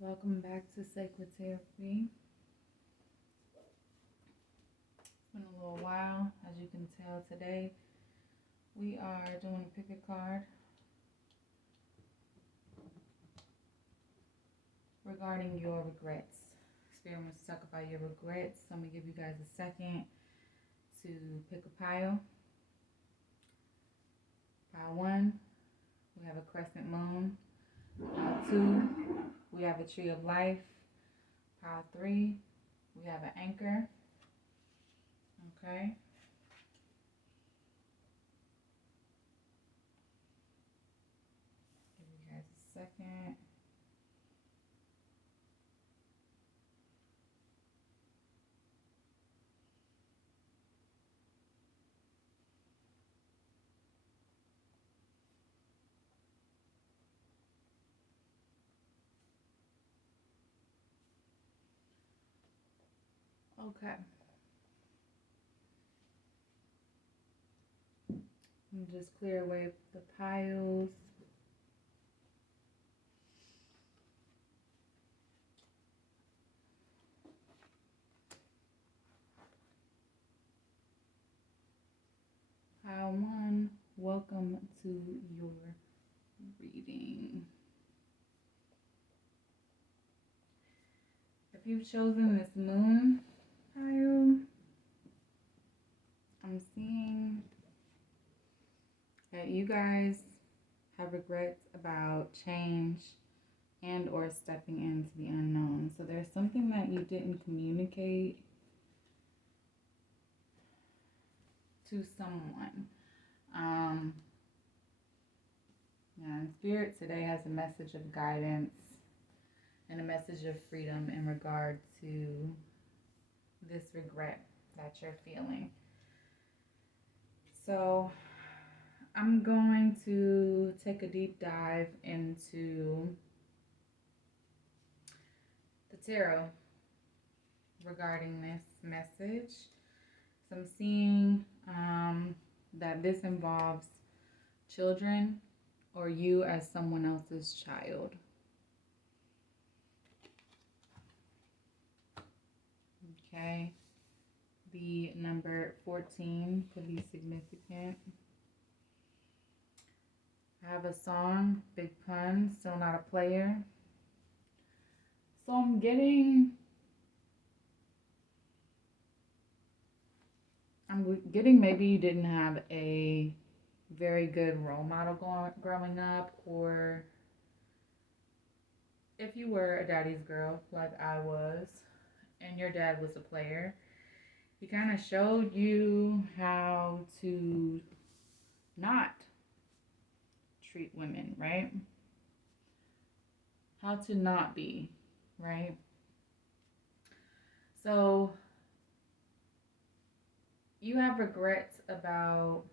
Welcome back to Sacred Therapy. It's been a little while, as you can tell. Today we are doing a pick a card regarding your regrets. Spirit wants to talk about your regrets. So I'm going to give you guys a second to pick a pile. Pile 1, we have a crescent moon. Pile 2, we have a tree of life. Pile 3, we have an anchor. Okay. Give you guys a second. Okay. And just clear away the piles. Pile 1, welcome to your reading. If you've chosen this moon pile, I'm seeing that you guys have regrets about change and or stepping into the unknown. So there's something that you didn't communicate to someone. And Spirit today has a message of guidance and a message of freedom in regard to this regret that you're feeling. So I'm going to take a deep dive into the tarot regarding this message. So I'm seeing that this involves children or you as someone else's child. Okay. The number 14 could be significant. I have a song, big pun, still not a player. So I'm getting maybe you didn't have a very good role model growing up, or if you were a daddy's girl like I was and your dad was a player, he kind of showed you how to not treat women, right? How to not be, right? So you have regrets about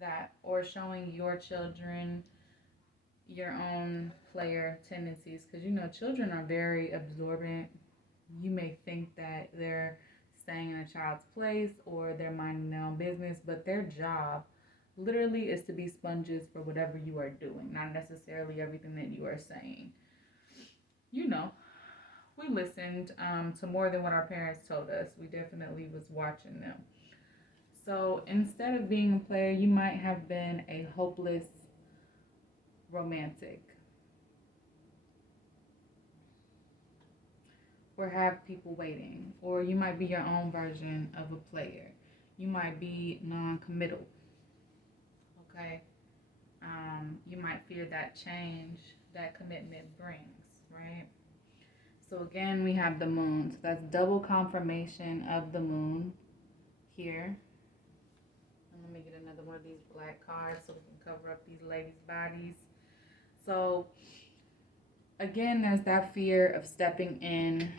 that, or showing your children your own player tendencies, because children are very absorbent. You may think that they're staying in a child's place or they're minding their own business, but their job literally is to be sponges for whatever you are doing, not necessarily everything that you are saying. We listened to more than what our parents told us. We definitely was watching them. So instead of being a player, you might have been a hopeless romantic, or have people waiting, or you might be your own version of a player. You might be non-committal. Okay. You might fear that change that commitment brings, right? So again, we have the moon. So that's double confirmation of the moon here. And let me get another one of these black cards so we can cover up these ladies' bodies. So again, there's that fear of stepping in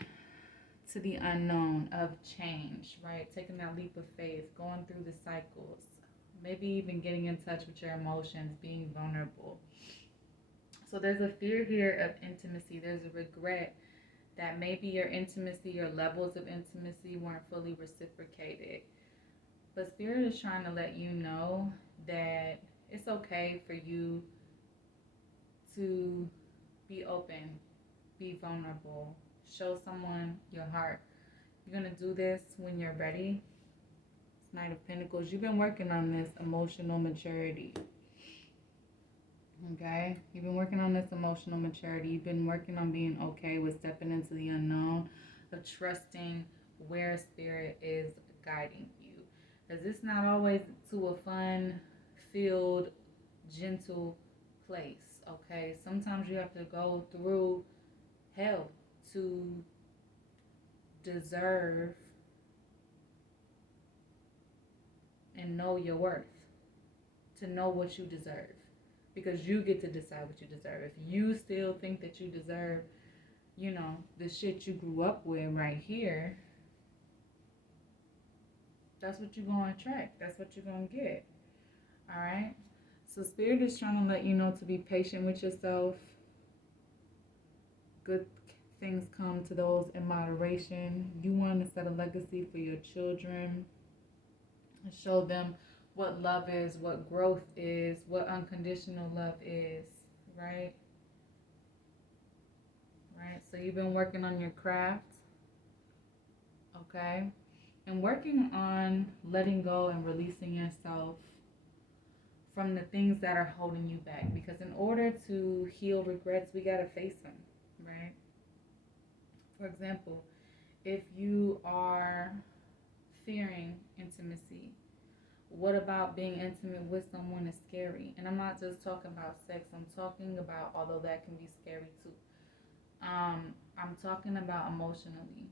to the unknown, of change, right? Taking that leap of faith, going through the cycles, maybe even getting in touch with your emotions, being vulnerable. So there's a fear here of intimacy. There's a regret that maybe your intimacy, your levels of intimacy weren't fully reciprocated. But Spirit is trying to let you know that it's okay for you to be open, be vulnerable, show someone your heart. You're going to do this when you're ready. It's Knight of Pentacles. You've been working on this emotional maturity. Okay? You've been working on this emotional maturity. You've been working on being okay with stepping into the unknown, of trusting where spirit is guiding you. Because it's not always to a fun, filled, gentle place. Okay? Sometimes you have to go through hell to deserve and know your worth, to know what you deserve, because you get to decide what you deserve. If you still think that you deserve, you know, the shit you grew up with right here, that's what you're going to attract. That's what you're going to get. All right? So spirit is trying to let you know to be patient with yourself. Good things come to those in moderation. You want to set a legacy for your children. Show them what love is, what growth is, what unconditional love is, right? Right? So you've been working on your craft, okay? And working on letting go and releasing yourself from the things that are holding you back. Because in order to heal regrets, we got to face them, right? For example, if you are fearing intimacy, what about being intimate with someone is scary? And I'm not just talking about sex. I'm talking about, although that can be scary too. I'm talking about emotionally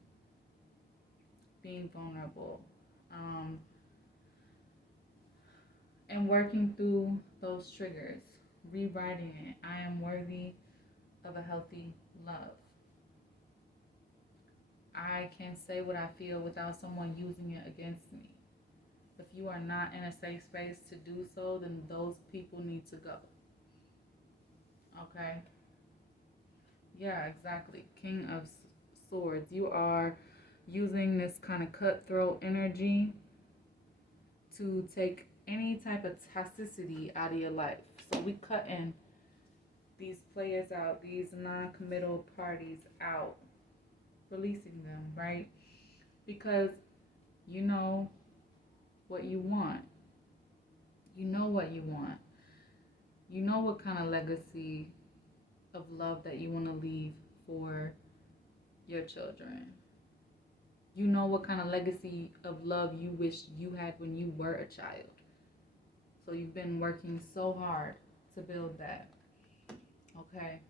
being vulnerable, and working through those triggers, rewriting it. I am worthy of a healthy love. I can say what I feel without someone using it against me. If you are not in a safe space to do so, then those people need to go. Okay? Yeah, exactly. King of Swords. You are using this kind of cutthroat energy to take any type of toxicity out of your life. So we cutting these players out, these non-committal parties out, releasing them, right? Because you know what you want. You know what you want. You know what kind of legacy of love that you want to leave for your children. You know what kind of legacy of love you wish you had when you were a child. So you've been working so hard to build that. Okay?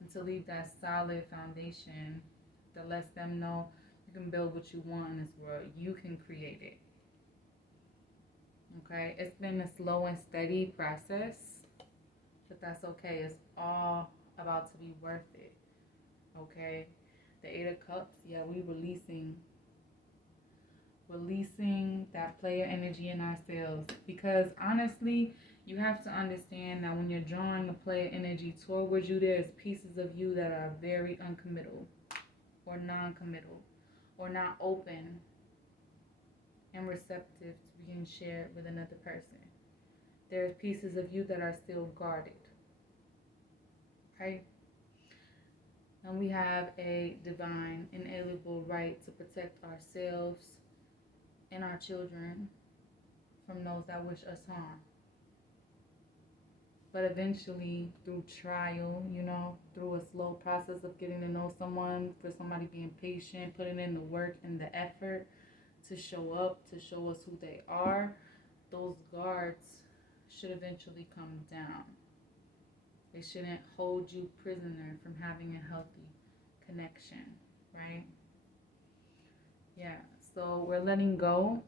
And to leave that solid foundation that lets them know you can build what you want in this world. You can create it. Okay? It's been a slow and steady process, but that's okay. It's all about to be worth it. Okay? The Eight of Cups, yeah, we releasing that player energy in ourselves. Because honestly, you have to understand that when you're drawing a player energy towards you, there's pieces of you that are very uncommittal or non-committal or not open and receptive to being shared with another person. There's pieces of you that are still guarded. Okay? And we have a divine, inalienable right to protect ourselves and our children from those that wish us harm. But eventually, through trial, through a slow process of getting to know someone, for somebody being patient, putting in the work and the effort to show up, to show us who they are, those guards should eventually come down. They shouldn't hold you prisoner from having a healthy connection, right? Yeah, so we're letting go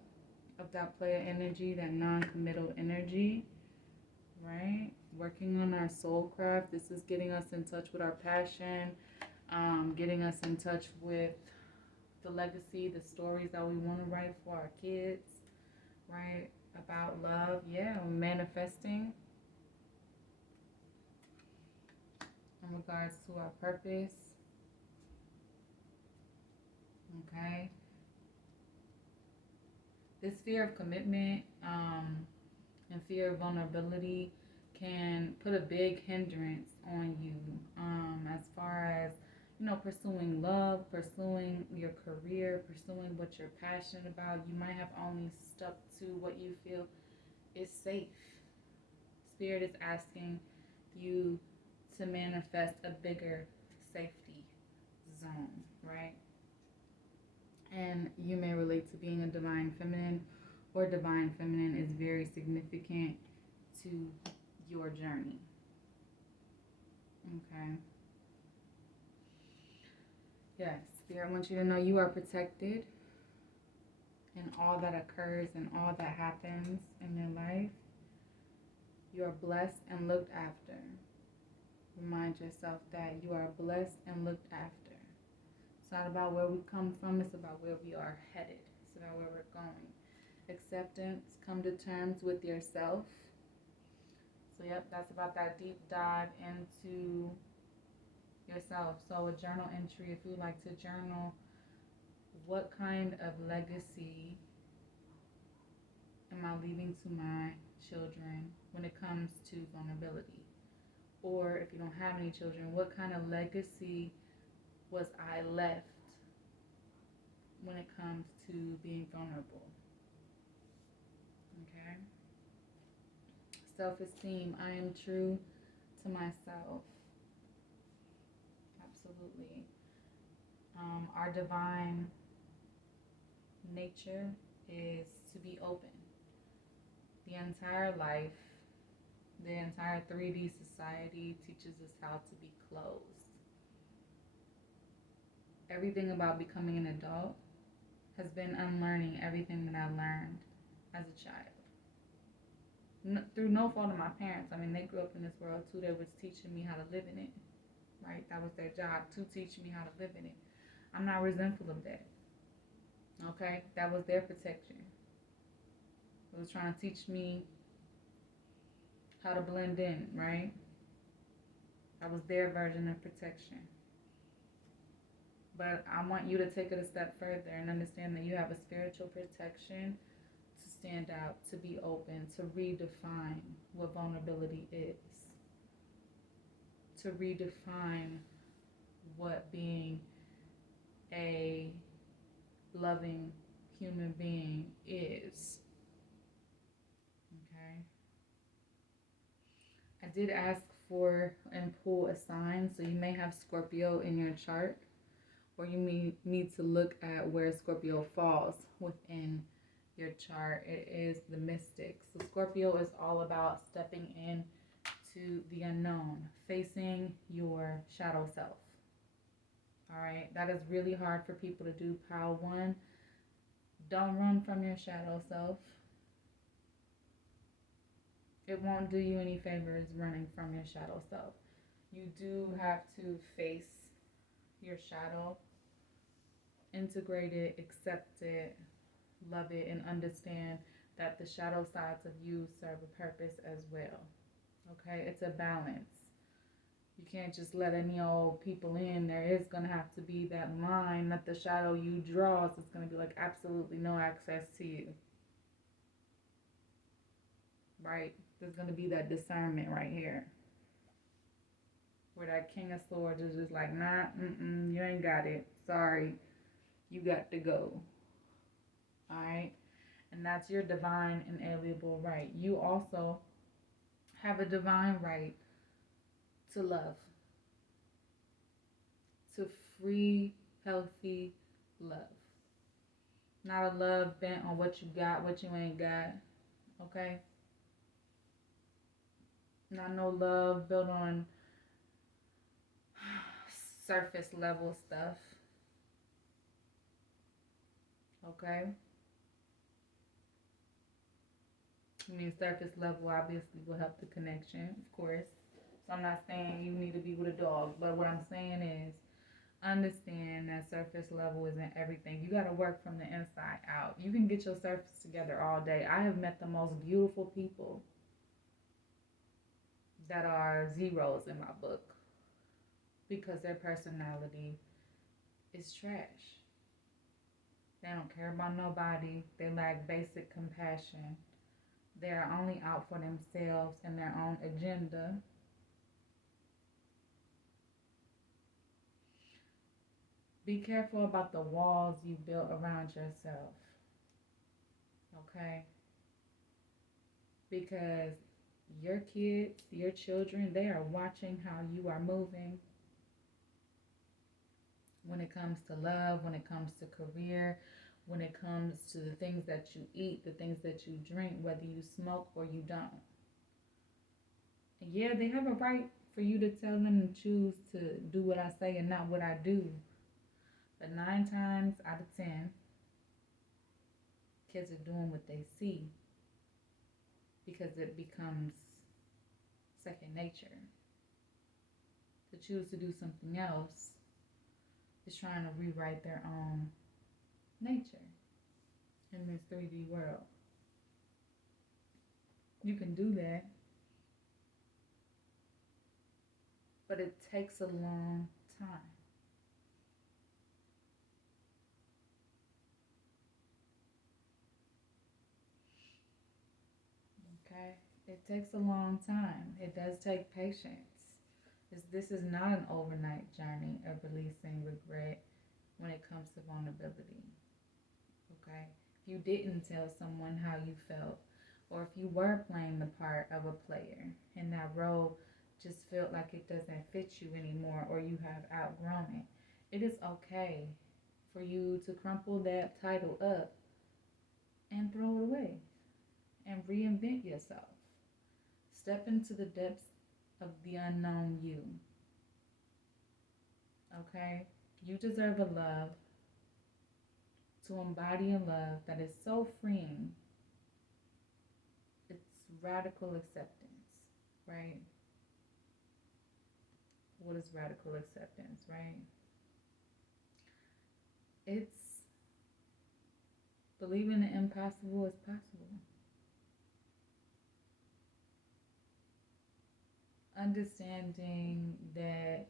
of that player energy, that non-committal energy, right? Working on our soul craft. This is getting us in touch with our passion, getting us in touch with the legacy, the stories that we want to write for our kids, right? About love, yeah, manifesting in regards to our purpose, okay? This fear of commitment and fear of vulnerability can put a big hindrance on you, as far as, pursuing love, pursuing your career, pursuing what you're passionate about. You might have only stuck to what you feel is safe. Spirit is asking you to manifest a bigger safety zone, right? And you may relate to being a divine feminine, or divine feminine is very significant to your journey. Okay. Yes, Spirit wants you to know you are protected in all that occurs and all that happens in your life. You are blessed and looked after. Remind yourself that you are blessed and looked after. It's not about where we come from, it's about where we are headed. It's about where we're going. Acceptance, come to terms with yourself. So, yep, that's about that deep dive into yourself. So, a journal entry, if you like to journal, what kind of legacy am I leaving to my children when it comes to vulnerability? Or if you don't have any children, what kind of legacy was I left when it comes to being vulnerable? Okay. Self-esteem. I am true to myself. Absolutely. Our divine nature is to be open. The entire life, the entire 3D society teaches us how to be closed. Everything about becoming an adult has been unlearning everything that I learned as a child. Through no fault of my parents. I mean, they grew up in this world too. They was teaching me how to live in it, right? That was their job, to teach me how to live in it. I'm not resentful of that. Okay? That was their protection. It was trying to teach me how to blend in, right? That was their version of protection. But I want you to take it a step further and understand that you have a spiritual protection to stand out, to be open, to redefine what vulnerability is, to redefine what being a loving human being is. Okay. I did ask for and pull a sign, so you may have Scorpio in your chart, or you may need to look at where Scorpio falls within your chart. It is the mystic. So Scorpio is all about stepping in to the unknown, facing your shadow self. All right, that is really hard for people to do. Pile 1, don't run from your shadow self. It won't do you any favors running from your shadow self. You do have to face your shadow, integrate it, accept it, love it, and understand that the shadow sides of you serve a purpose as well. Okay, it's a balance. You can't just let any old people in. There is going to have to be that line that the shadow you draws is going to be like absolutely no access to you. Right? There's going to be that discernment right here. Where that King of Swords is just like, nah, you ain't got it. Sorry. You got to go. Alright? And that's your divine inalienable right. You also have a divine right to love. To free, healthy love. Not a love bent on what you got, what you ain't got. Okay? Not no love built on surface level stuff. Okay? I mean, surface level obviously will help the connection, of course. So I'm not saying you need to be with a dog, but what I'm saying is understand that surface level isn't everything. You got to work from the inside out. You can get your surface together all day. I have met the most beautiful people that are zeros in my book because their personality is trash. They don't care about nobody. They lack basic compassion. They are only out for themselves and their own agenda. Be careful about the walls you built around yourself, okay? Because your kids, your children, they are watching how you are moving when it comes to love, when it comes to career, when it comes to the things that you eat, the things that you drink, whether you smoke or you don't. And yeah, they have a right for you to tell them to choose to do what I say and not what I do. But 9 times out of 10, kids are doing what they see because it becomes second nature. To choose to do something else is trying to rewrite their own nature in this 3D world. You can do that, but it takes a long time. Okay? It takes a long time. It does take patience. This is not an overnight journey of releasing regret when it comes to vulnerability. Okay? If you didn't tell someone how you felt, or if you were playing the part of a player and that role just felt like it doesn't fit you anymore or you have outgrown it, it is okay for you to crumple that title up and throw it away and reinvent yourself. Step into the depths of the unknown you. Okay? You deserve a love, to embody a love that is so freeing. It's radical acceptance, right? What is radical acceptance, right? It's believing the impossible is possible. Understanding that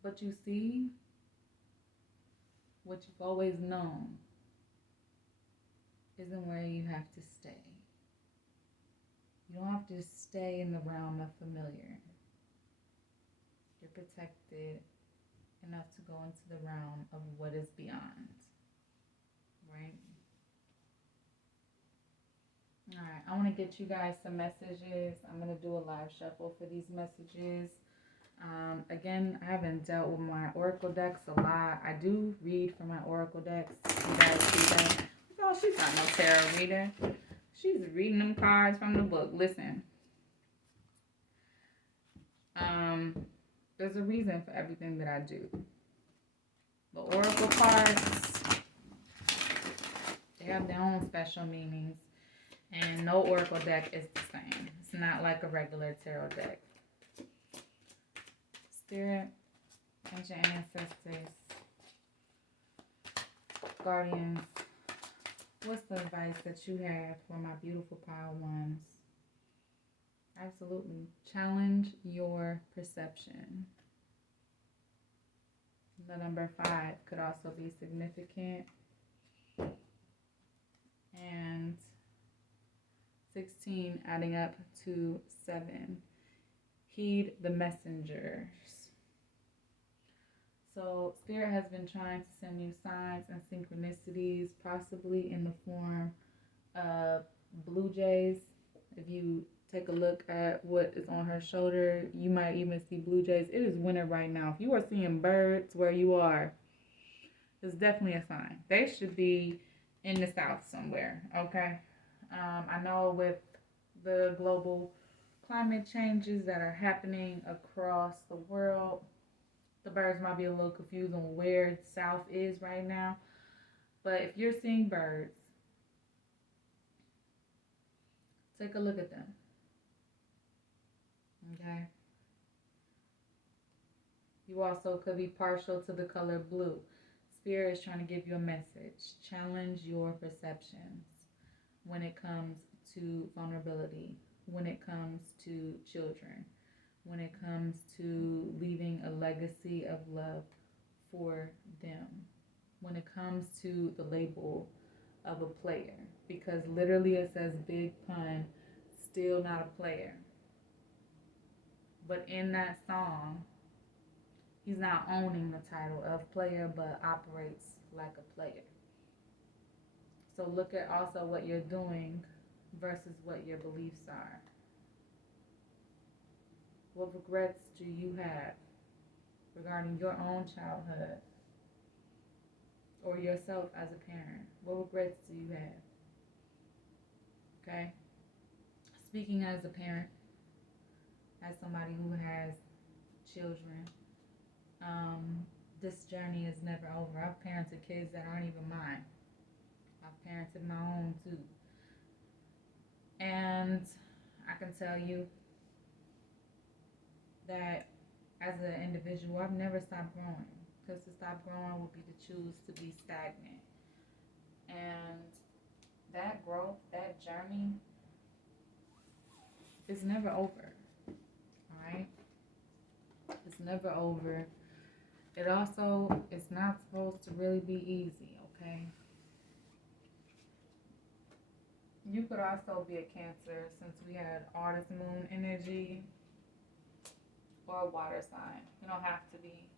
what you see, what you've always known, isn't where you have to stay. You don't have to stay in the realm of familiar. You're protected enough to go into the realm of what is beyond, right? All right, I want to get you guys some messages. I'm going to do a live shuffle for these messages. Again, I haven't dealt with my oracle decks a lot. I do read from my oracle decks. You guys see that? Oh, she's not no tarot reader. She's reading them cards from the book. Listen. There's a reason for everything that I do. The oracle cards, they have their own special meanings. And no oracle deck is the same. It's not like a regular tarot deck. Spirit, ancient ancestors, guardians, what's the advice that you have for my beautiful power ones? Absolutely. Challenge your perception. The number 5 could also be significant. And 16 adding up to 7. Heed the messengers. So Spirit has been trying to send you signs and synchronicities, possibly in the form of blue jays. If you take a look at what is on her shoulder, you might even see blue jays. It is winter right now. If you are seeing birds where you are, it's definitely a sign. They should be in the south somewhere, okay? I know with the global climate changes that are happening across the world, the birds might be a little confused on where south is right now. But if you're seeing birds, take a look at them. Okay? You also could be partial to the color blue. Spirit is trying to give you a message. Challenge your perceptions when it comes to vulnerability, when it comes to children, when it comes to leaving a legacy of love for them, when it comes to the label of a player. because literally it says big pun, still not a player. But in that song, he's not owning the title of player, but operates like a player. So look at also what you're doing versus what your beliefs are. What regrets do you have regarding your own childhood or yourself as a parent? What regrets do you have? Okay? Speaking as a parent, as somebody who has children, this journey is never over. I've parented kids that aren't even mine. I've parented my own too. And I can tell you that as an individual, I've never stopped growing. Because to stop growing would be to choose to be stagnant. And that growth, that journey, is never over. Alright? It's never over. It also is not supposed to really be easy, okay? You could also be a Cancer since we had Artist Moon energy or a water sign. You don't have to be.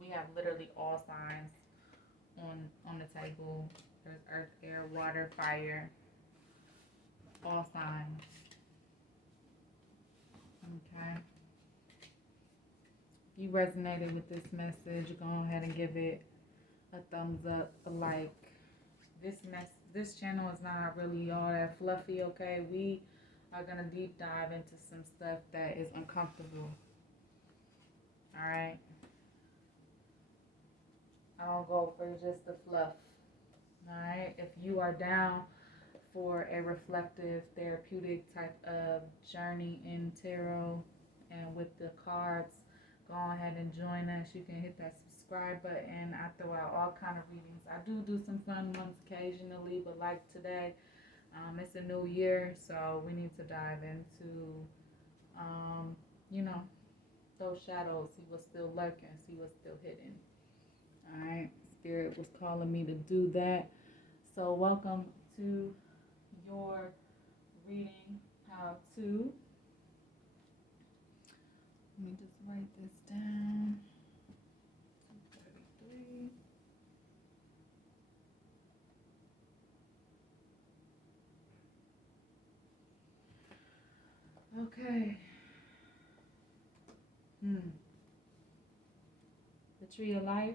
We have literally all signs on the table. There's earth, air, water, fire, all signs. Okay. If you resonated with this message, go ahead and give it a thumbs up, a like. This channel is not really all that fluffy, okay? We are gonna deep dive into some stuff that is uncomfortable. Alright? I don't go for just the fluff. Alright? If you are down for a reflective, therapeutic type of journey in tarot and with the cards, go ahead and join us. You can hit that subscribe button. I throw out all kind of readings. I do some fun ones occasionally, but like today, it's a new year, so we need to dive into, those shadows, see what's still lurking, see what's still hidden. All right, Spirit was calling me to do that. So welcome to your reading how to. Let me just write this down. 233. Okay. The Tree of Life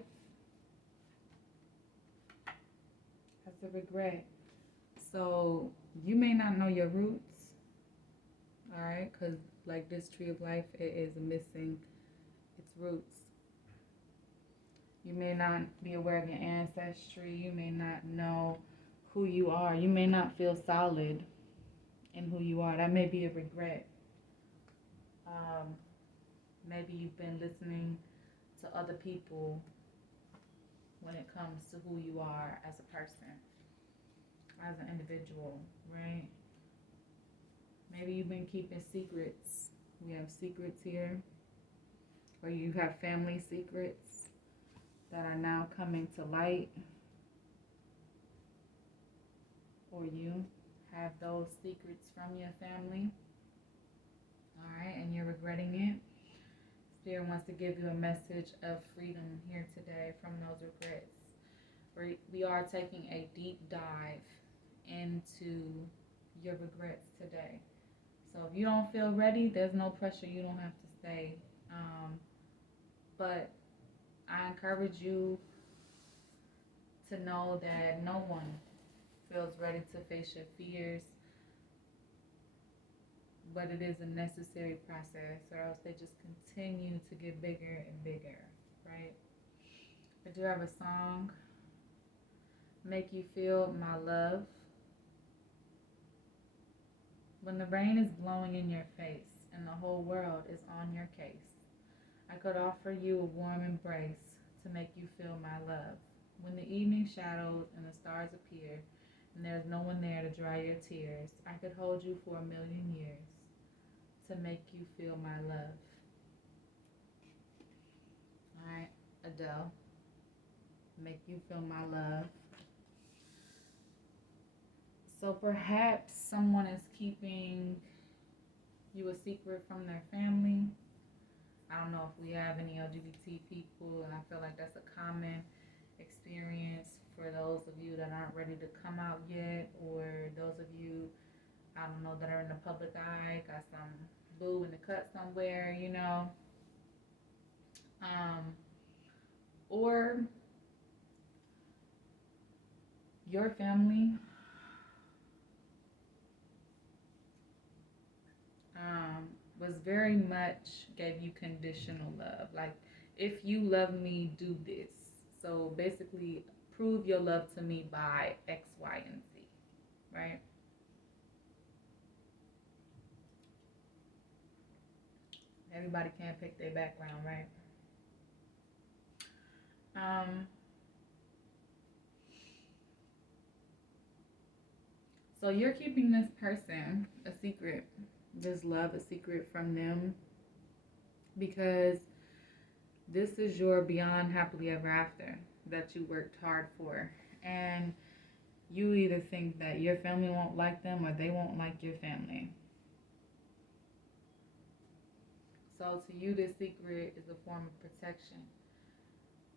has a regret. So you may not know your roots, all right? Because like this Tree of Life, it is missing its roots. You may not be aware of your ancestry. You may not know who you are. You may not feel solid in who you are. That may be a regret. Maybe you've been listening to other people when it comes to who you are as a person, as an individual, right? Maybe you've been keeping secrets. We have secrets here. Or you have family secrets that are now coming to light. Or you have those secrets from your family. Alright, and you're regretting it. Spirit wants to give you a message of freedom here today from those regrets. We are taking a deep dive into your regrets today. So if you don't feel ready, there's no pressure. You don't have to stay. But I encourage you to know that no one feels ready to face your fears, but it is a necessary process, or else they just continue to get bigger and bigger, right? I do have a song, Make You Feel My Love. When the rain is blowing in your face and the whole world is on your case, I could offer you a warm embrace to make you feel my love. When the evening shadows and the stars appear and there's no one there to dry your tears, I could hold you for 1,000,000 years to make you feel my love. Alright, Adele, Make You Feel My Love. So perhaps someone is keeping you a secret from their family. I don't know if we have any LGBT people, and I feel like that's a common experience for those of you that aren't ready to come out yet, or those of you, I don't know, that are in the public eye, got some boo in the cut somewhere, you know. Um, or your family was very much gave you conditional love. Like, if you love me, do this. So basically, prove your love to me by X, Y, and Z, right? Everybody can't pick their background, right? Um, so you're keeping this person a secret, this love a secret from them because this is your beyond happily ever after that you worked hard for. And you either think that your family won't like them or they won't like your family. So to you, this secret is a form of protection,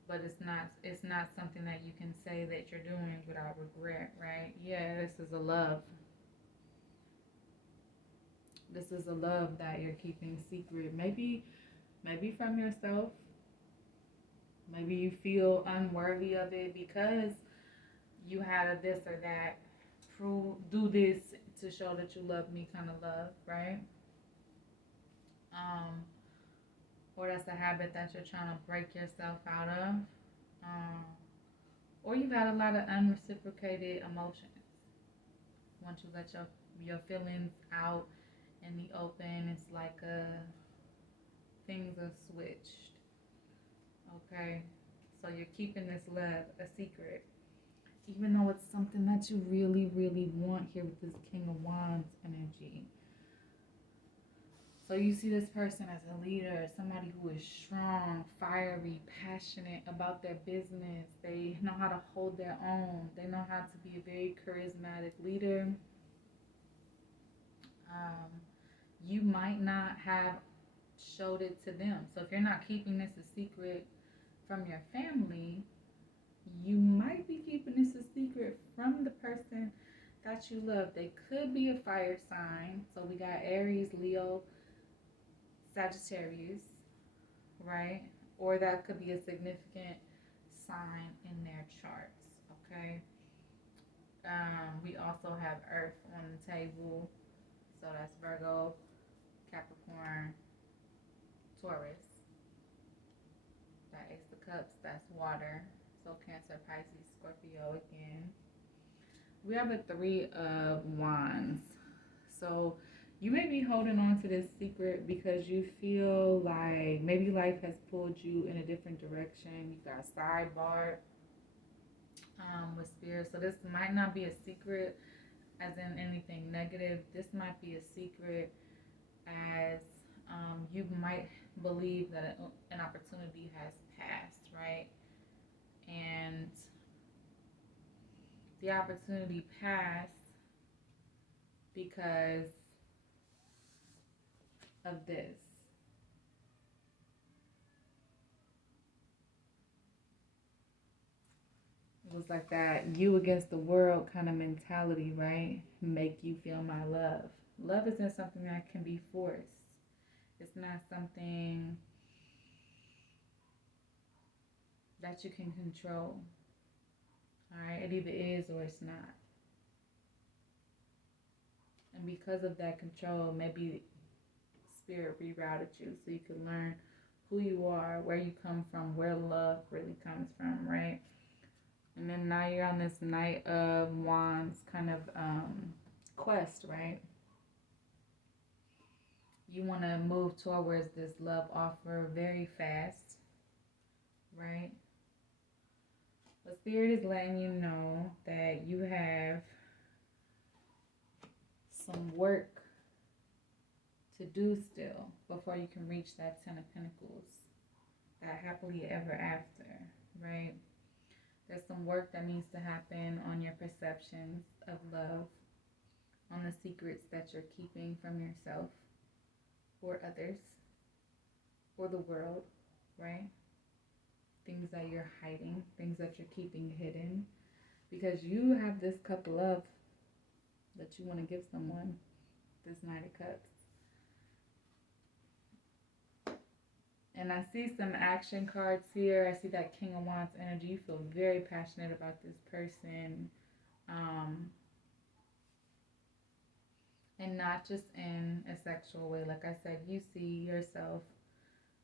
but it's not something that you can say that you're doing without regret, right? Yeah, this is a love. This is a love that you're keeping secret. Maybe from yourself. Maybe you feel unworthy of it because you had a this or that. Do this to show that you love me kind of love, right? Um, or that's a habit that you're trying to break yourself out of. Um, or you've had a lot of unreciprocated emotions. Once you let your feelings out in the open, it's like things are switched. Okay, so you're keeping this love a secret, even though it's something that you really, really want here with this King of Wands energy. So you see this person as a leader, somebody who is strong, fiery, passionate about their business. They know how to hold their own. They know how to be a very charismatic leader. Um, you might not have showed it to them. So if you're not keeping this a secret from your family, you might be keeping this a secret from the person that you love. They could be a fire sign. So we got Aries, Leo, Sagittarius, right? Or that could be a significant sign in their charts, okay? We also have Earth on the table. So that's Virgo, Capricorn, Taurus. That Ace of Cups, that's water. So Cancer, Pisces, Scorpio again. We have a Three of Wands. So you may be holding on to this secret because you feel like maybe life has pulled you in a different direction. You got sidebarred with spirit. So this might not be a secret as in anything negative. This might be a secret as you might believe that an opportunity has passed, right? And the opportunity passed because of this. It was like that you against the world kind of mentality, right? Make you feel my love. Love isn't something that can be forced. It's not something that you can control. All right, it either is or it's not. And because of that control, maybe spirit rerouted you so you could learn who you are, where you come from, where love really comes from, right? And then now you're on this Knight of Wands kind of quest, right? You want to move towards this love offer very fast, right? But Spirit is letting you know that you have some work to do still before you can reach that Ten of Pentacles, that happily ever after, right? There's some work that needs to happen on your perceptions of love. on the secrets that you're keeping from yourself or others or the world, right? Things that you're hiding, things that you're keeping hidden, because you have this cup of love that you want to give someone, this Knight of Cups. And I see some action cards here. I see that King of Wands energy. You feel very passionate about this person. And not just in a sexual way. Like I said, you see yourself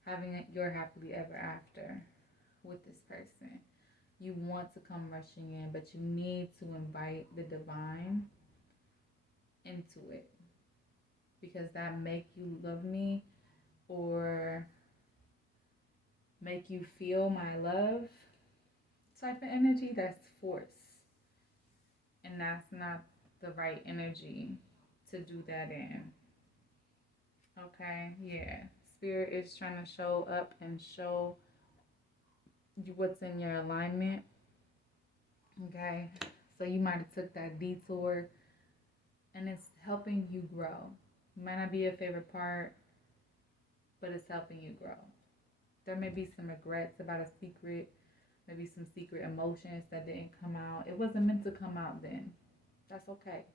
having your happily ever after with this person. You want to come rushing in, but you need to invite the divine into it, because that make you love me or make you feel my love type of energy, that's force, and that's not the right energy to do that in. Okay, yeah, Spirit is trying to show up and show you what's in your alignment. Okay, so you might have took that detour and it's helping you grow. It might not be your favorite part, but it's helping you grow. There may be some regrets about a secret, maybe some secret emotions that didn't come out. It wasn't meant to come out then. That's okay.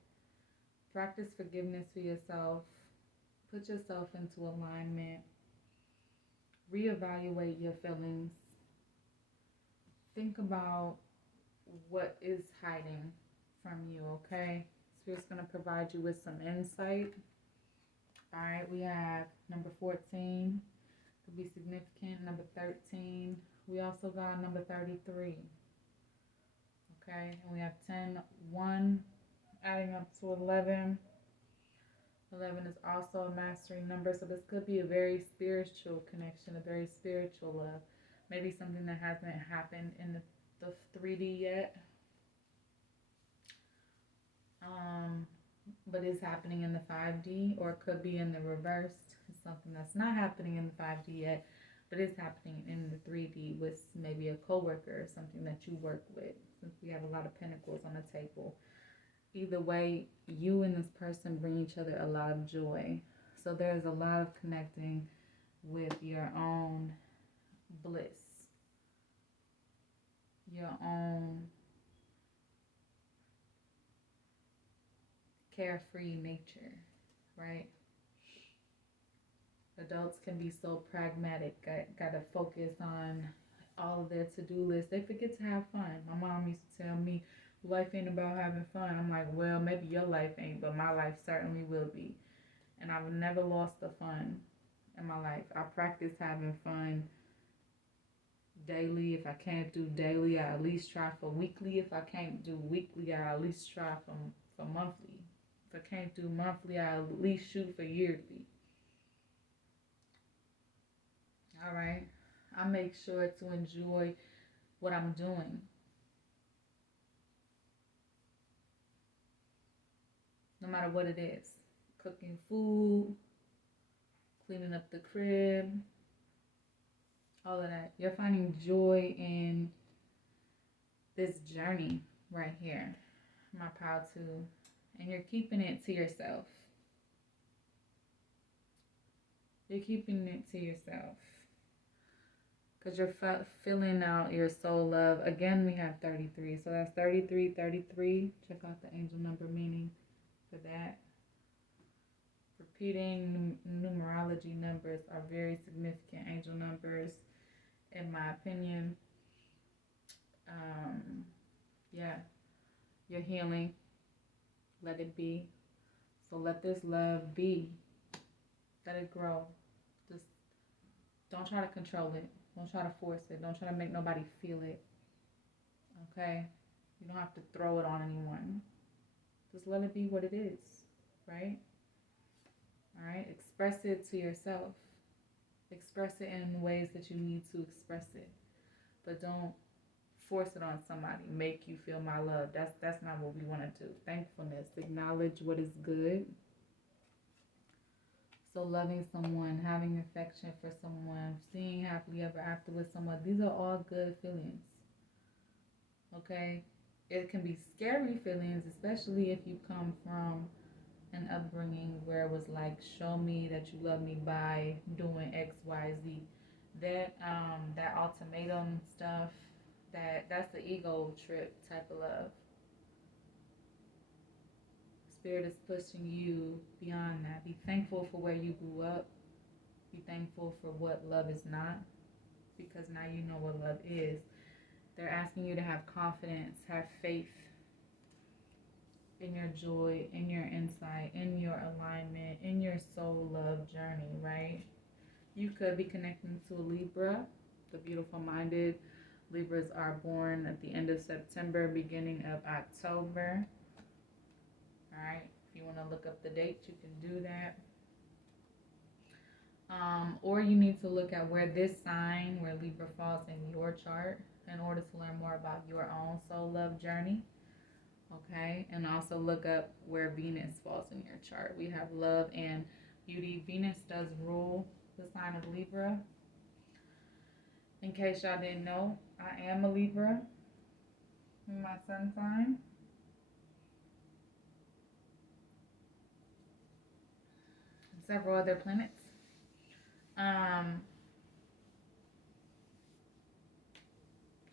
Practice forgiveness for yourself. Put yourself into alignment. Reevaluate your feelings. Think about what is hiding from you, okay? Spirit's going to provide you with some insight. All right, we have number 14. Could be significant. Number 13. We also got number 33. Okay, and we have 10, 1, adding up to 11. 11 is also a mastery number, so this could be a very spiritual connection, a very spiritual love. Maybe something that hasn't happened in the 3D yet, but is happening in the 5D, or it could be in the reverse. It's something that's not happening in the 5D yet, but is happening in the 3D with maybe a coworker or something that you work with, since we have a lot of pentacles on the table. Either way, you and this person bring each other a lot of joy. So there's a lot of connecting with your own bliss, your own carefree nature, right? Adults can be so pragmatic, gotta focus on all of their to-do list. They forget to have fun. My mom used to tell me, life ain't about having fun. I'm like, well, maybe your life ain't, but my life certainly will be. And I've never lost the fun in my life. I practice having fun daily. If I can't do daily, I at least try for weekly. If I can't do weekly, I at least try for monthly. If I can't do monthly, I at least shoot for yearly. All right. I make sure to enjoy what I'm doing. No matter what it is. Cooking food, cleaning up the crib, all of that. You're finding joy in this journey right here. My proud to. And you're keeping it to yourself. You're keeping it to yourself. Because you're filling out your soul love. Again, we have 33. So that's 33, 33. Check out the angel number meaning for that. Repeating numerology numbers are very significant angel numbers, in my opinion. Yeah. You're healing. Let it be. So let this love be. Let it grow. Just don't try to control it. Don't try to force it. Don't try to make nobody feel it. Okay? You don't have to throw it on anyone. Just let it be what it is. Right? Alright? Express it to yourself. Express it in ways that you need to express it. But don't force it on somebody. Make you feel my love. That's not what we want to do. Thankfulness. Acknowledge what is good. So loving someone, having affection for someone, seeing happily ever after with someone, these are all good feelings. Okay? It can be scary feelings, especially if you come from an upbringing where it was like, show me that you love me by doing X, Y, Z. That ultimatum stuff, that's the ego trip type of love. Spirit is pushing you beyond that. Be thankful for where you grew up. Be thankful for what love is not, because now you know what love is. They're asking you to have confidence, have faith in your joy, in your insight, in your alignment, in your soul love journey, right? You could be connecting to a Libra, the beautiful minded. Libras are born at the end of September, beginning of October. All right, if you want to look up the dates, you can do that. Or you need to look at where this sign, where Libra falls in your chart, in order to learn more about your own soul love journey. Okay, and also look up where Venus falls in your chart. We have love and beauty. Venus does rule the sign of Libra. In case y'all didn't know, I am a Libra in my sun sign. And several other planets.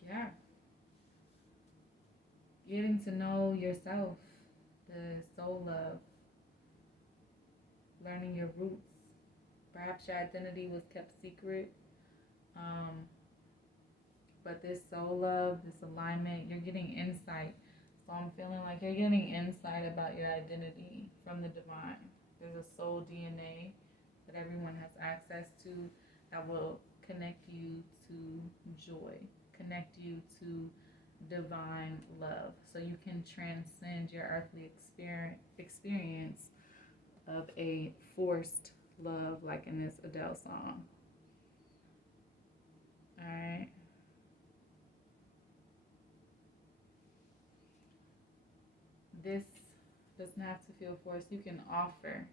Yeah. Getting to know yourself, the soul love, learning your roots. Perhaps your identity was kept secret. But this soul love, this alignment, you're getting insight. So I'm feeling like you're getting insight about your identity from the divine. There's a soul DNA that everyone has access to that will connect you to joy, connect you to divine love, so you can transcend your earthly experience of a forced love, like in this Adele song. All right. This doesn't have to feel forced. You can offer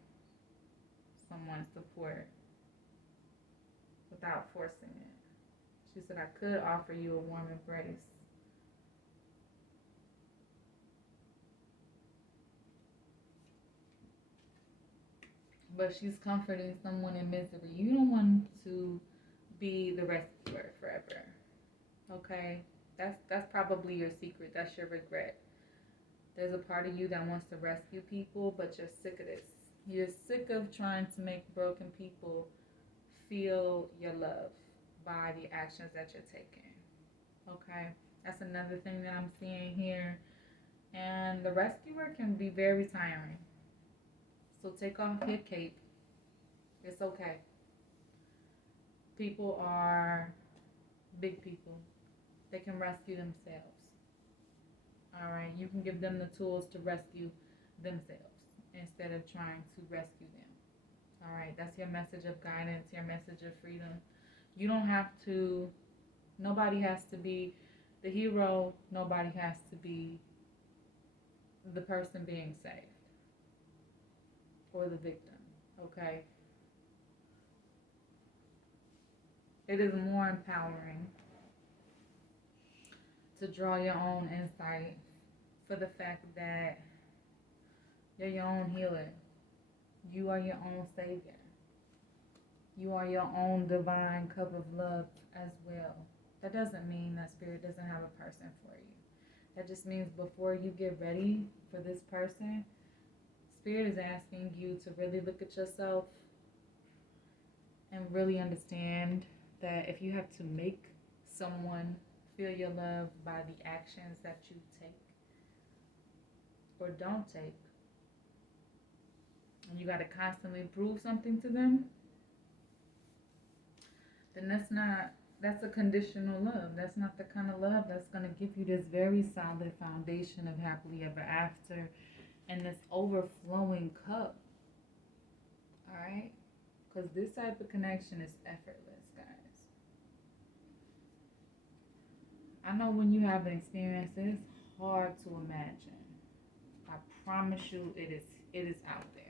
someone support without forcing it. She said, I could offer you a warm embrace. But she's comforting someone in misery. You don't want to be the rescuer forever. Okay? That's probably your secret. That's your regret. There's a part of you that wants to rescue people, but you're sick of this. You're sick of trying to make broken people feel your love by the actions that you're taking. Okay? That's another thing that I'm seeing here. And the rescuer can be very tiring. So take off your cape. It's okay. People are big people. They can rescue themselves. All right? You can give them the tools to rescue themselves instead of trying to rescue them. All right? That's your message of guidance, your message of freedom. You don't have to, nobody has to be the hero. Nobody has to be the person being saved or the victim. Okay? It is more empowering to draw your own insight for the fact that you're your own healer. You are your own savior. You are your own divine cup of love as well. That doesn't mean that spirit doesn't have a person for you. That just means before you get ready for this person, spirit is asking you to really look at yourself and really understand that if you have to make someone feel your love by the actions that you take or don't take, and you got to constantly prove something to them, then that's a conditional love. That's not the kind of love that's going to give you this very solid foundation of happily ever after and this overflowing cup. All right? Because this type of connection is effortless, guys. I know when you have an experience, it's hard to imagine. I promise you, it is out there.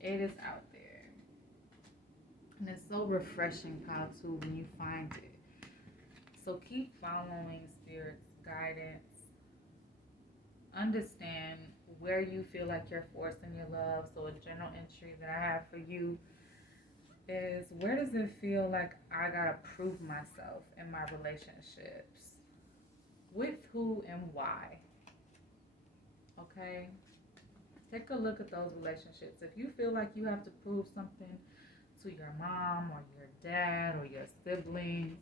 It is out there. And it's so refreshing how to when you find it. So keep following Spirit's guidance. Understand where you feel like you're forcing your love. So a journal entry that I have for you is, where does it feel like I gotta prove myself in my relationships? With who and why? Okay? Take a look at those relationships. If you feel like you have to prove something to your mom or your dad or your siblings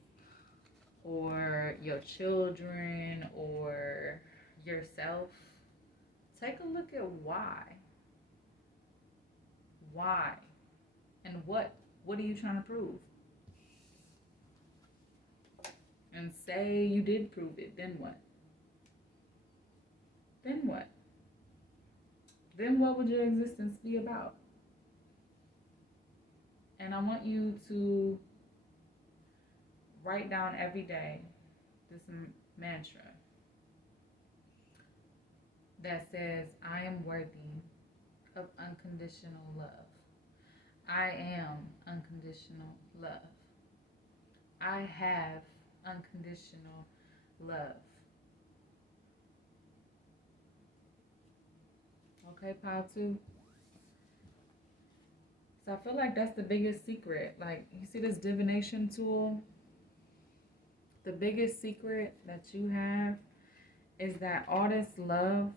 or your children or yourself, take a look at why. Why? And what are you trying to prove? And say you did prove it, then what? Then what? Then what would your existence be about? And I want you to write down every day this mantra that says, I am worthy of unconditional love. I am unconditional love. I have unconditional love. Okay, pile two. So I feel like that's the biggest secret. Like, you see this divination tool? The biggest secret that you have is that all this love,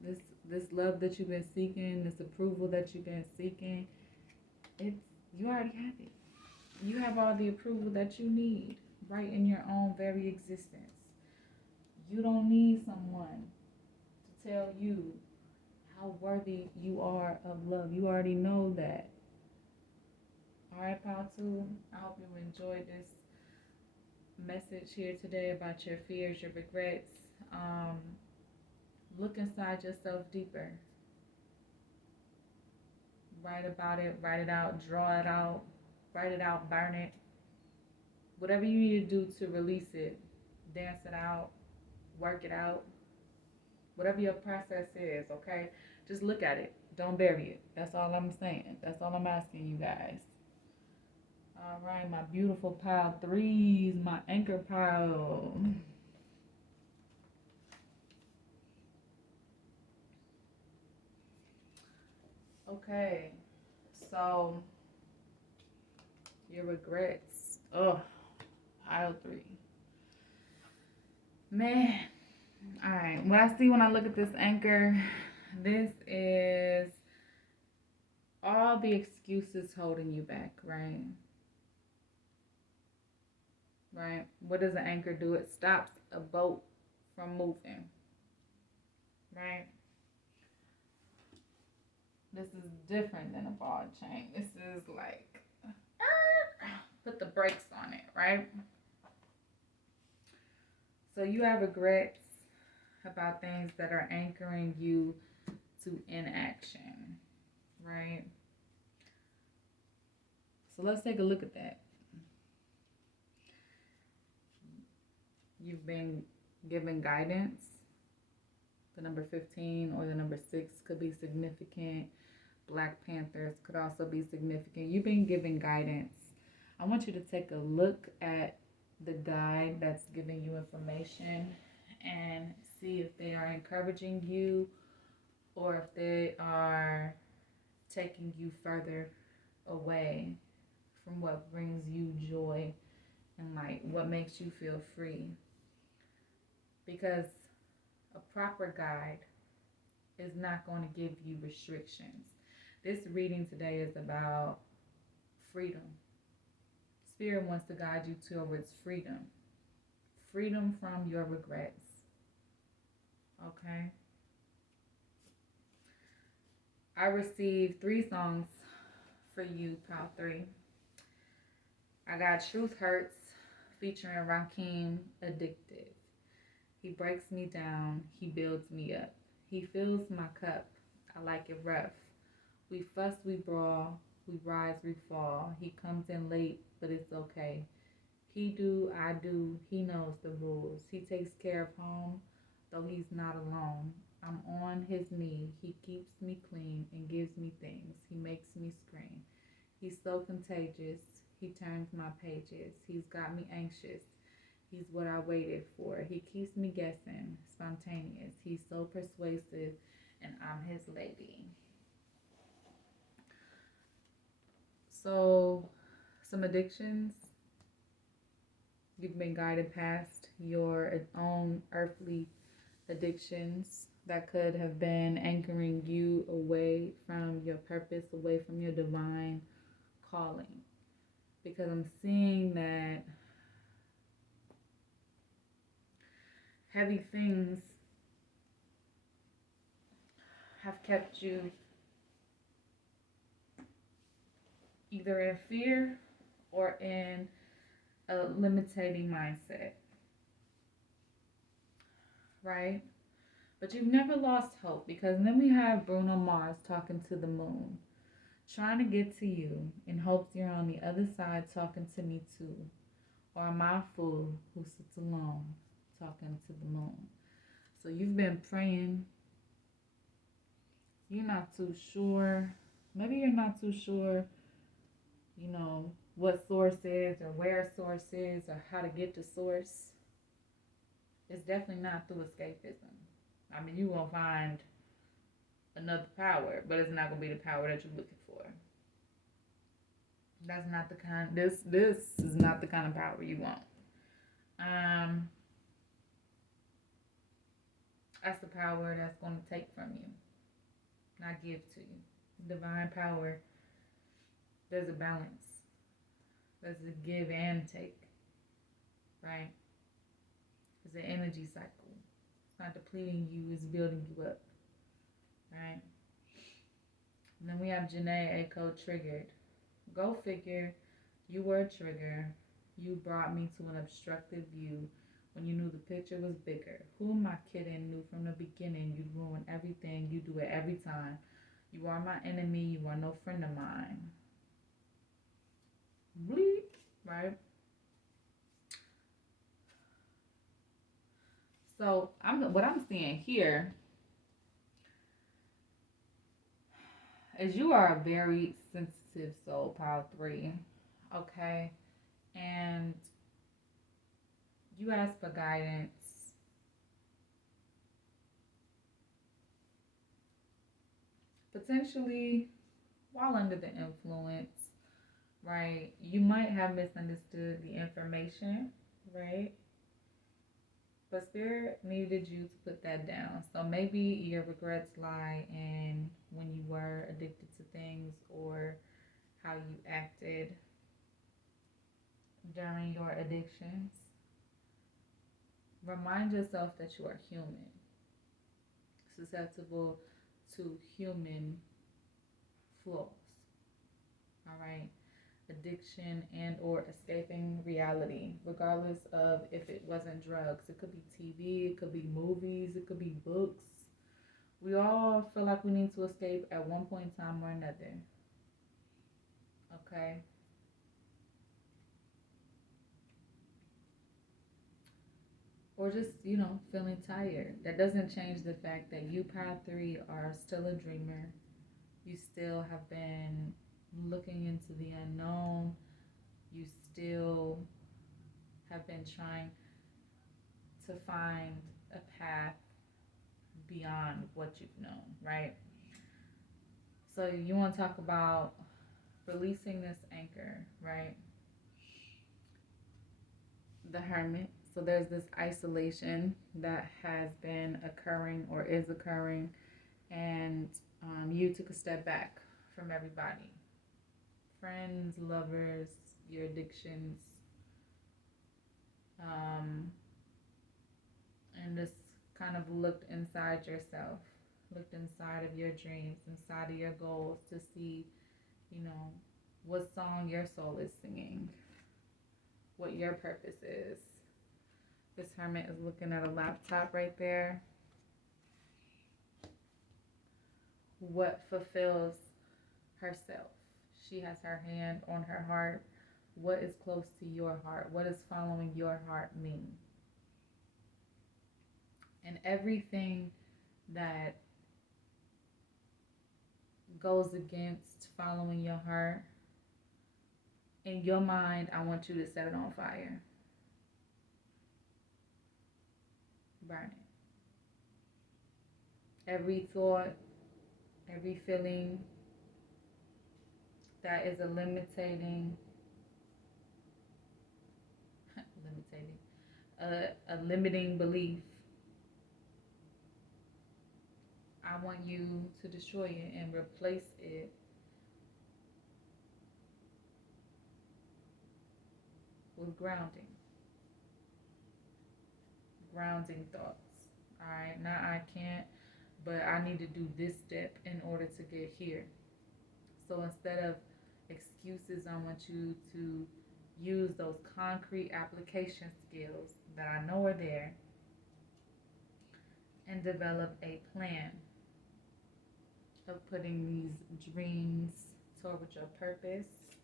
this this love that you've been seeking, this approval that you've been seeking, it's, you already have it. You have all the approval that you need right in your own very existence. You don't need someone to tell you how worthy you are of love. You already know that. All right, Pal 2, I hope you enjoyed this message here today about your fears, your regrets. Look inside yourself deeper. Write about it, write it out, draw it out, write it out, burn it. Whatever you need to do to release it, dance it out, work it out, whatever your process is, okay? Just look at it. Don't bury it. That's all I'm saying. That's all I'm asking you guys. All right, my beautiful pile threes, my anchor pile. Okay, so your regrets. Oh, pile three. Man, all right. What I see when I look at this anchor, this is all the excuses holding you back, right? Right? What does an anchor do? It stops a boat from moving, right? This is different than a ball chain. This is like, put the brakes on it, right? So you have regrets about things that are anchoring you to inaction, right? So let's take a look at that. You've been given guidance. The number 15 or the number 6 could be significant. Black Panthers could also be significant. You've been given guidance. I want you to take a look at the guide that's giving you information and see if they are encouraging you or if they are taking you further away from what brings you joy and light, what makes you feel free. Because a proper guide is not going to give you restrictions. This reading today is about freedom. Spirit wants to guide you towards freedom. Freedom from your regrets. Okay? I received 3 songs for you, Pal 3. I got Truth Hurts featuring Rakim, Addictive. He breaks me down, he builds me up. He fills my cup, I like it rough. We fuss, we brawl, we rise, we fall. He comes in late, but it's okay. He do, I do, he knows the rules. He takes care of home, though he's not alone. I'm on his knee, he keeps me clean and gives me things. He makes me scream. He's so contagious, he turns my pages. He's got me anxious. He's what I waited for. He keeps me guessing, spontaneous. He's so persuasive and I'm his lady. So, some addictions. You've been guided past your own earthly addictions that could have been anchoring you away from your purpose, away from your divine calling. Because I'm seeing that heavy things have kept you either in fear or in a limiting mindset, right? But you've never lost hope, because then we have Bruno Mars talking to the moon, trying to get to you in hopes you're on the other side talking to me too. Or am I a fool who sits alone talking to the moon? So you've been praying. You're not too sure. Maybe you're not too sure, what source is or where source is or how to get to source. It's definitely not through escapism. I mean, you won't find another power, but it's not going to be the power that you're looking for. That's not the kind. This is not the kind of power you want. That's the power that's going to take from you, not give to you. Divine power. There's a balance. There's a give and take, right? It's an energy cycle. It's not depleting you, it's building you up, right? And then we have Janae Aiko triggered. Go figure, you were a trigger. You brought me to an obstructive view when you knew the picture was bigger. Who am I kidding? Knew from the beginning you'd ruin everything. You do it every time. You are my enemy. You are no friend of mine. Bleep, right? So what I'm seeing here is you are a very sensitive soul, Pile 3. Okay? And you ask for guidance. Potentially while under the influence, right? You might have misunderstood the information, right? But Spirit needed you to put that down. So maybe your regrets lie in when you were addicted to things or how you acted during your addictions. Remind yourself that you are human, susceptible to human flaws. All right? Addiction and or escaping reality, regardless of if it wasn't drugs. It could be TV, it could be movies, it could be books. We all feel like we need to escape at one point in time or another. Okay? Or just, feeling tired. That doesn't change the fact that you, Path 3, are still a dreamer. You still have been looking into the unknown. You still have been trying to find a path beyond what you've known, right? So you want to talk about releasing this anchor, right? The Hermit. So there's this isolation that has been occurring or is occurring, and you took a step back from everybody. Friends, lovers, your addictions, and just kind of looked inside yourself, looked inside of your dreams, inside of your goals to see, what song your soul is singing, what your purpose is. This Hermit is looking at a laptop right there. What fulfills herself? She has her hand on her heart. What is close to your heart? What does following your heart mean? And everything that goes against following your heart, in your mind, I want you to set it on fire. Burn it. every thought, every feeling that is a a limiting belief. I want you to destroy it and replace it with grounding thoughts. All right, now I can't, but I need to do this step in order to get here. So instead of excuses, I want you to use those concrete application skills that I know are there and develop a plan of putting these dreams toward your purpose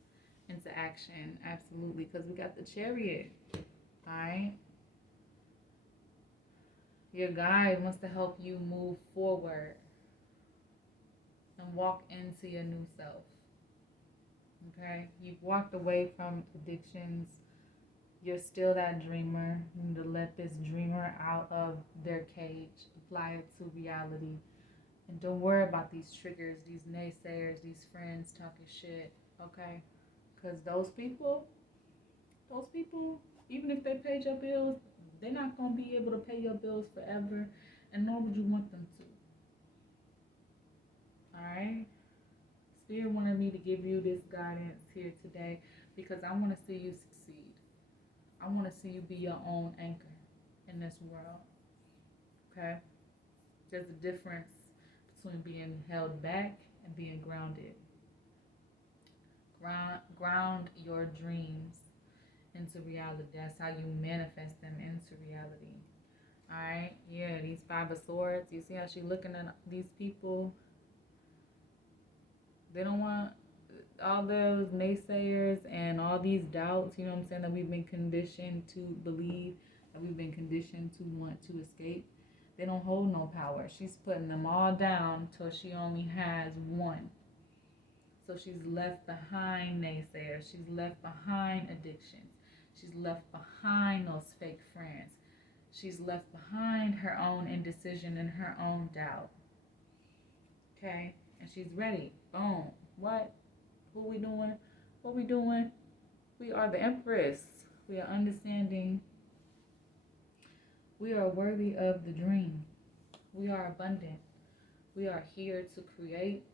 into action. Absolutely, because we got the Chariot. All right, your guide wants to help you move forward and walk into your new self. Okay, you've walked away from addictions. You're still that dreamer. You need to let this dreamer out of their cage, apply it to reality. And don't worry about these triggers, these naysayers, these friends talking shit, okay? Because those people, even if they paid your bills, they're not going to be able to pay your bills forever, and nor would you want them to. Alright? Spirit wanted me to give you this guidance here today because I want to see you succeed. I want to see you be your own anchor in this world. Okay? There's a difference between being held back and being grounded. Ground your dreams into reality. That's how you manifest them into reality. Alright? Yeah, these Five of Swords. You see how she's looking at these people? They don't want all those naysayers and all these doubts, you know what I'm saying, that we've been conditioned to believe, that we've been conditioned to want to escape. They don't hold no power. She's putting them all down till she only has one. So she's left behind naysayers. She's left behind addictions. She's left behind those fake friends. She's left behind her own indecision and her own doubt. Okay? And she's ready. Boom. What? What we doing? What we doing? We are the Empress. We are understanding. We are worthy of the dream. We are abundant. We are here to create.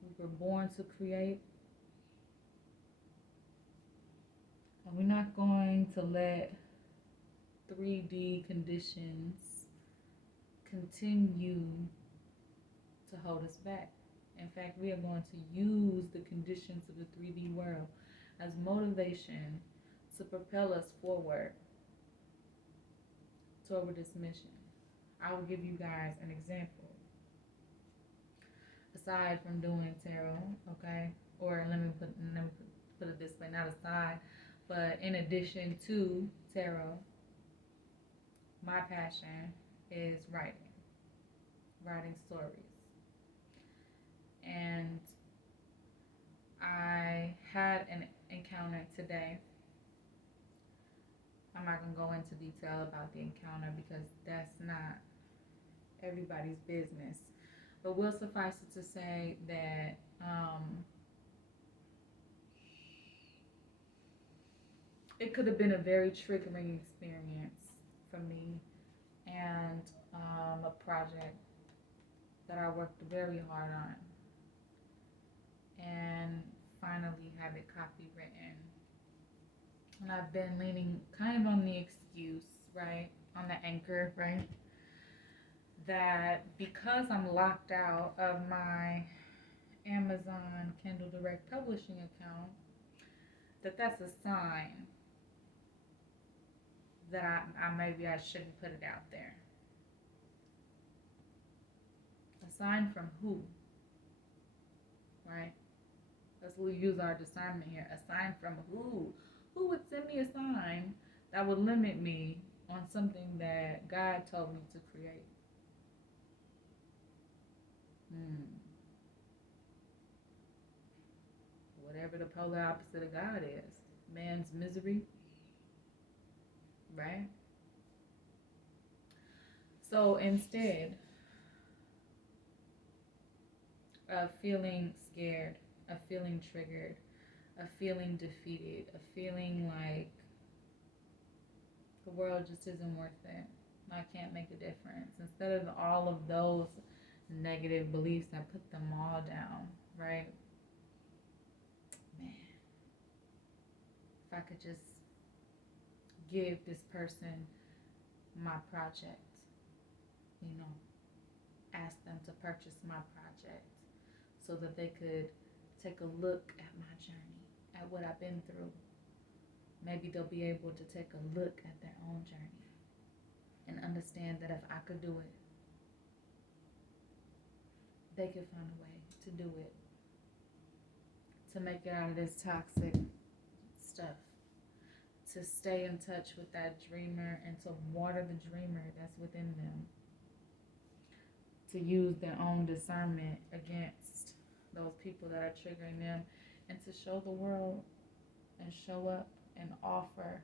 We were born to create. And we're not going to let 3D conditions continue to hold us back. In fact, we are going to use the conditions of the 3D world as motivation to propel us forward toward this mission. I will give you guys an example. Aside from doing tarot, okay, or let me put it this way, not aside, but in addition to tarot, my passion is writing stories. And I had an encounter today. I'm not going to go into detail about the encounter because that's not everybody's business. But we'll suffice it to say that it could have been a very triggering experience for me and a project that I worked very hard on. And finally have it copywritten. And I've been leaning kind of on the excuse, right? On the anchor, right? That because I'm locked out of my Amazon Kindle Direct Publishing account, that's a sign that I shouldn't put it out there. A sign from who? Right? Let's use our discernment here. A sign from who? Who would send me a sign that would limit me on something that God told me to create? Whatever the polar opposite of God is. Man's misery. Right? So instead, of feeling scared, of feeling triggered, of feeling defeated, of feeling like the world just isn't worth it. I can't make a difference. Instead of all of those negative beliefs that put them all down, right? Man, if I could just give this person my project, you know, ask them to purchase my project so that they could take a look at my journey, at what I've been through. Maybe they'll be able to take a look at their own journey and understand that if I could do it, they could find a way to do it, to make it out of this toxic stuff, to stay in touch with that dreamer and to water the dreamer that's within them, to use their own discernment against those people that are triggering them, and to show the world and show up and offer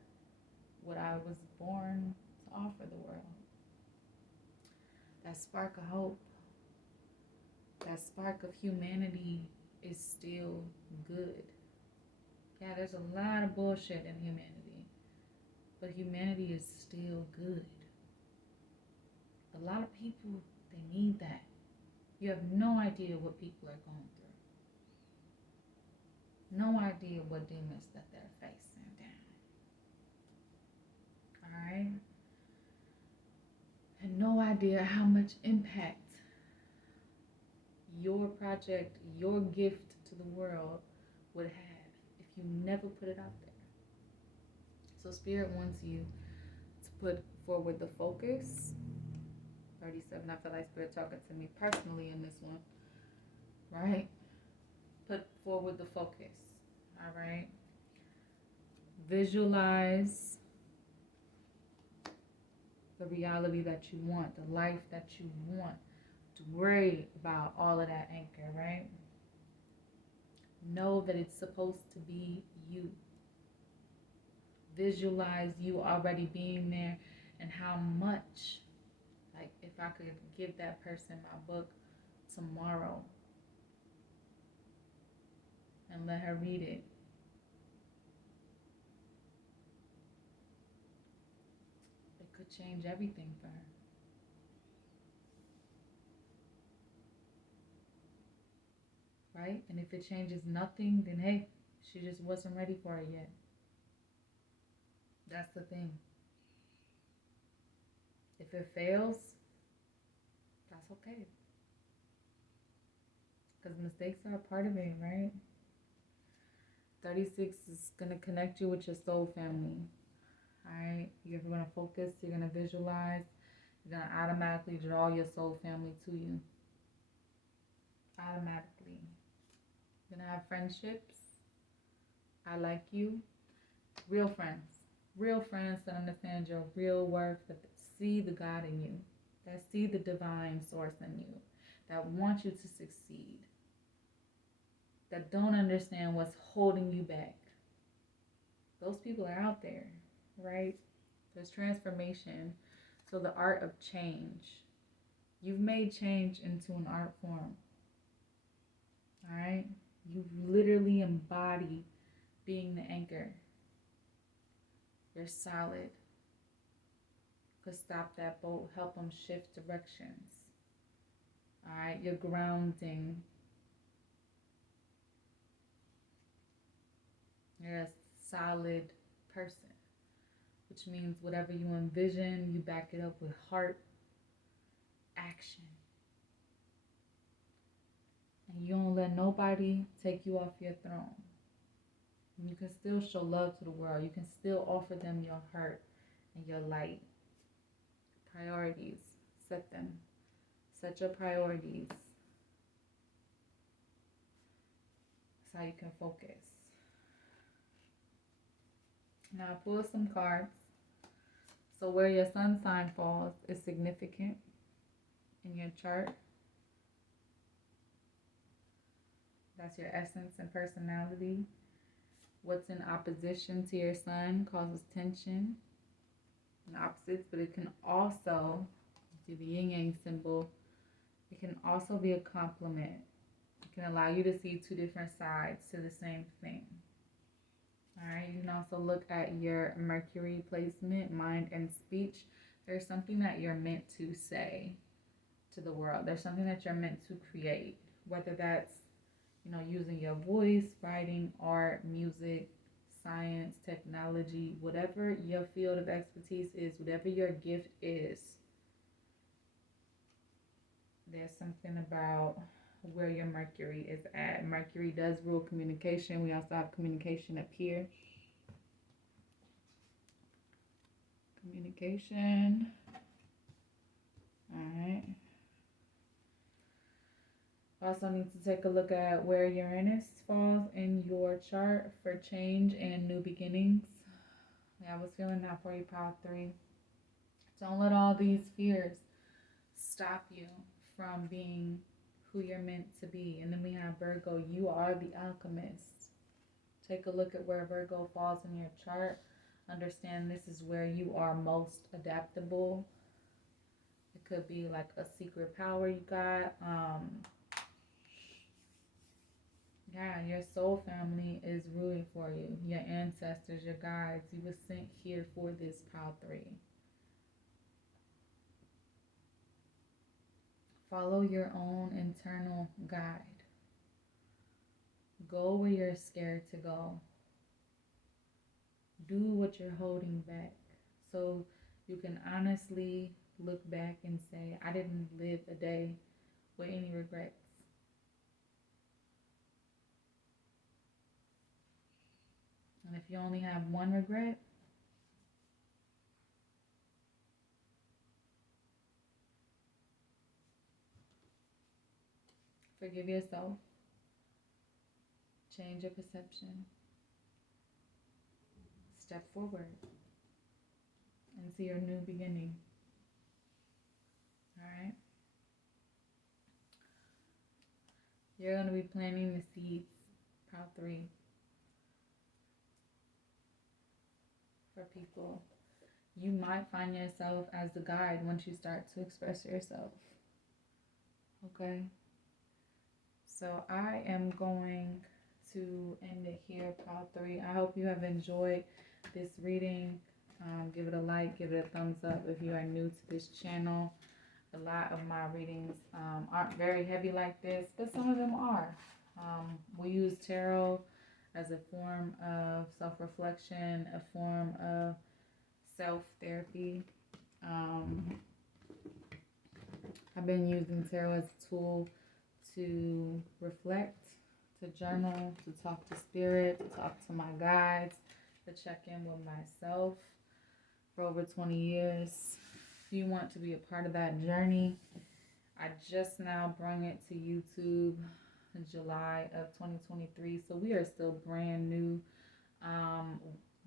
what I was born to offer the world. That spark of hope, that spark of humanity is still good. Yeah, there's a lot of bullshit in humanity, but humanity is still good. A lot of people, they need that. You have no idea what people are going through. No idea what demons that they're facing down. Alright? And no idea how much impact your project, your gift to the world would have if you never put it out there. So Spirit wants you to put forward the focus. 37, I feel like Spirit talking to me personally in this one. Right? Put forward the focus. Alright? Visualize the reality that you want, the life that you want. To worry about all of that anchor, right? Know that it's supposed to be you. Visualize you already being there and how much, like if I could give that person my book tomorrow and let her read it, it could change everything for her. Right? And if it changes nothing, then hey, she just wasn't ready for it yet. That's the thing. If it fails, that's okay. Because mistakes are a part of it, right? 36 is going to connect you with your soul family. Alright? You're going to focus, you're going to visualize, you're going to automatically draw your soul family to you. Automatically. You're going to have friendships. I like you. Real friends. Real friends that understand your real worth, that see the God in you, that see the divine source in you, that want you to succeed, that don't understand what's holding you back. Those people are out there, right? There's transformation. So the art of change. You've made change into an art form. All right? You literally embody being the anchor. You're solid. Could stop that boat, help them shift directions. All right? You're grounding. You're a solid person, which means whatever you envision, you back it up with heart, action. And you don't let nobody take you off your throne. You can still show love to the world. You can still offer them your heart and your light. Priorities. Set them. Set your priorities. That's how you can focus. Now pull some cards. So where your sun sign falls is significant in your chart. That's your essence and personality. What's in opposition to your sun causes tension and opposites, but it can also, do the yin yang symbol, it can also be a compliment. can allow you to see two different sides to the same thing. All right, you can also look at your Mercury placement, mind and speech. There's something that you're meant to say to the world. There's something that you're meant to create, whether that's, using your voice, writing, art, music, science, technology, whatever your field of expertise is, whatever your gift is. There's something about where your Mercury is at. Mercury does rule communication. We also have communication up here. Communication. All right. Also need to take a look at where Uranus falls in your chart for change and new beginnings. Yeah, I was feeling that for you, Pile 3. Don't let all these fears stop you from being who you're meant to be. And then we have Virgo. You are the alchemist. Take a look at where Virgo falls in your chart. Understand this is where you are most adaptable. It could be like a secret power you got. Yeah, your soul family is rooting for you. Your ancestors, your guides. You were sent here for this, Pile 3. Follow your own internal guide. Go where you're scared to go. Do what you're holding back. So you can honestly look back and say, I didn't live a day with any regrets. And if you only have one regret, forgive yourself. Change your perception. Step forward into your new beginning. All right? You're going to be planting the seeds, Pile 3, for people. You might find yourself as the guide once you start to express yourself. Okay? So I am going to end it here, Pile 3. I hope you have enjoyed this reading. Give it a like, give it a thumbs up if you are new to this channel. A lot of my readings aren't very heavy like this, but some of them are. We use tarot as a form of self-reflection, a form of self-therapy. I've been using tarot as a tool to reflect, to journal, to talk to spirit, to talk to my guides, to check in with myself for over 20 years. If you want to be a part of that journey, I just now brought it to YouTube in July of 2023, so we are still brand new.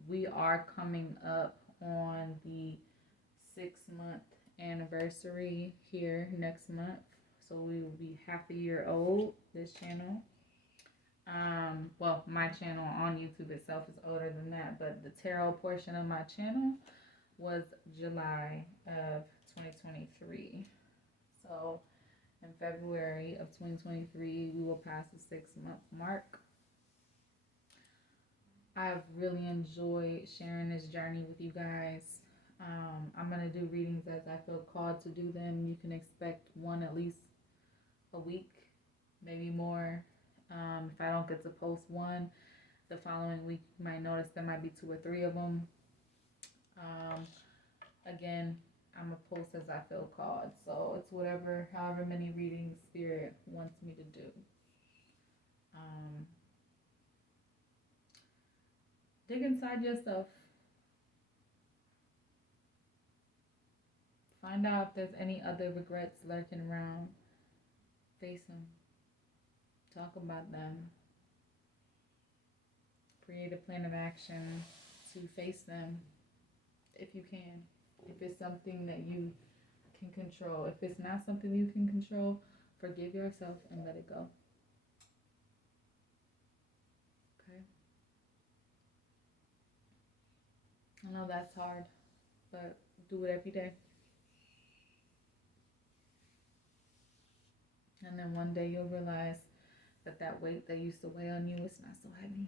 We are coming up on the 6-month anniversary here next month, so we will be half a year old, this channel. Well, my channel on YouTube itself is older than that, but the tarot portion of my channel was July of 2023. So in February of 2023, we will pass the 6-month mark. I've really enjoyed sharing this journey with you guys. I'm going to do readings as I feel called to do them. You can expect one at least a week, maybe more. If I don't get to post one, the following week you might notice there might be 2 or 3 of them. Again, I'm a post as I feel called, so it's however many readings Spirit wants me to do. Dig inside yourself. Find out if there's any other regrets lurking around. Face them. Talk about them. Create a plan of action to face them if you can. If it's something that you can control. If it's not something you can control, forgive yourself and let it go. Okay? I know that's hard, but do it every day. And then one day you'll realize but that weight that used to weigh on you, it's not so heavy.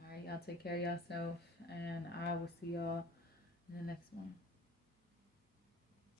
All right, y'all take care of yourself, and I will see y'all in the next one.